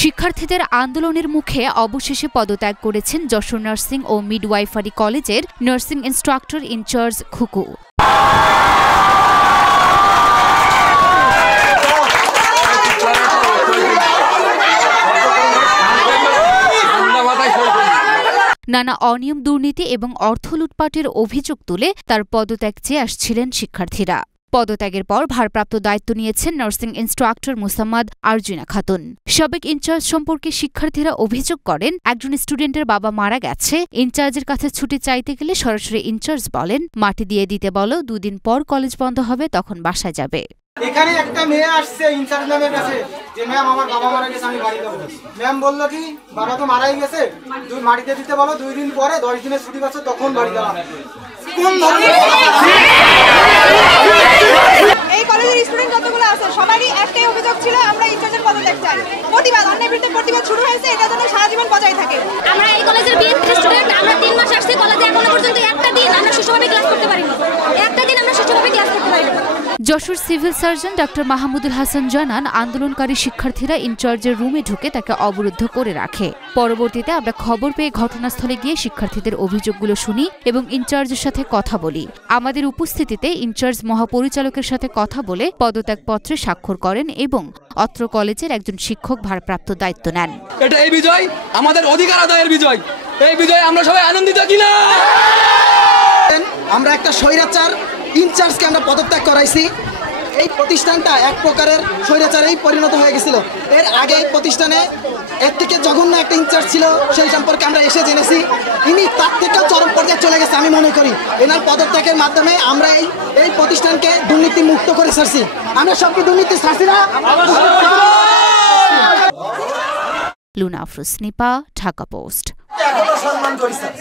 শিক্ষার্থীদের আন্দোলনের মুখে অবশেষে পদত্যাগ করেছেন যশোর নার্সিং ও মিডওয়াইফারি কলেজের নার্সিং ইনস্ট্রাক্টর ইনচার্জ খুকু। নানা অনিয়ম, দুর্নীতি এবং অর্থ লুটপাটের অভিযোগ তুলে তার পদত্যাগ চেয়ে আসছিলেন শিক্ষার্থীরা। পদত্যাগের পর ভারপ্রাপ্ত দায়িত্ব নিয়েছেন নার্সিং ইনস্ট্রাক্টর মোসাম্মদ আরজিনা খাতুন। সাবেক ইনচার্জ সম্পর্কে শিক্ষার্থীরা অভিযোগ করেন, একজন স্টুডেন্টের বাবা মারা গেছে, ইনচার্জের কাছে ছুটি চাইতে গেলে সরাসরি ইনচার্জ বলেন মাটি দিয়ে দিতে বলো, 2 দিন পর কলেজ বন্ধ হবে, তখন বাসায় যাবে। এখানে একটা মেয়ে আসছে ইনচার্জ ম্যামের কাছে যে ম্যাম আমার বাবা মারা গেছে, আমি বাড়ি যাবো। ম্যাম বললো কি বাবা তো মারাই গেছে, মাটিতে দিতে বলো, 2 দিন পরে 10 দিনের ছুটি পাচ্ছে, তখন বাড়ি যাওয়া। কোন ধরনের এই কলেজের স্টুডেন্ট যতগুলো আছে সবারই একটাই অভিযোগ ছিল, আমরা ইনচার্জের পদত্যাগ চাই। প্রতিবাদ, অন্যের বিরুদ্ধে প্রতিবাদ শুরু হয়েছে, এটা যেন সারা জীবন বজায় থাকে। আমরা এই কলেজের বিএসসি স্টুডেন্ট, আমরা 3 মাস আসছি কলেজে, এখনো পর্যন্ত একটা দিন আমরা সুষ্ঠুভাবে ক্লাস করতে পারিনি। একটা দিন আমরা সুষ্ঠুভাবে ক্লাস করতে পারিনি। Jessore civil surgeon doctor Mahmudul Hasan জানান, আন্দোলনকারী শিক্ষার্থীরা ইনচার্জের রুমে ঢুকে তাকে অবরুদ্ধ করে রাখে। পরবর্তীতে আমরা খবর পেয়ে ঘটনাস্থলে গিয়ে শিক্ষার্থীদের অভিযোগগুলো শুনি এবং ইনচার্জের সাথে কথা বলি। আমাদের উপস্থিতিতে ইনচার্জ মহাপরিচালকের সাথে কথা বলে পদত্যাগপত্রে স্বাক্ষর করেন এবং অত্র কলেজের একজন শিক্ষক ভারপ্রাপ্ত দায়িত্ব নেন। এটা এই বিজয় আমাদের অধিকার আদায়ের বিজয়। এই বিজয় আমরা সবাই আনন্দিত কিনা? আমরা একটা স্বৈরাচার ইনচার্জকে আমরা পদত্যাগ করাইছি। এই প্রতিষ্ঠানটা এক প্রকারের স্বৈরাচারেই পরিণত হয়ে গেছিল। এর আগে এই প্রতিষ্ঠানে এর থেকে জঘন্য একটা ইনচার্জ ছিল, সেই সম্পর্কে আমরা এসে জেনেছি। ইনি তার থেকে চরম পর্যায়ে চলে গেছে আমি মনে করি। এনার পদত্যাগের মাধ্যমে আমরা এই প্রতিষ্ঠানকে দুর্নীতি মুক্ত করে ছাড়ছি। আমরা সবকে দুর্নীতি ছাড়ছি না। লুনা আফরোজ, নিপা, ঢাকা পোস্ট। এখনো সম্মান করি স্যার।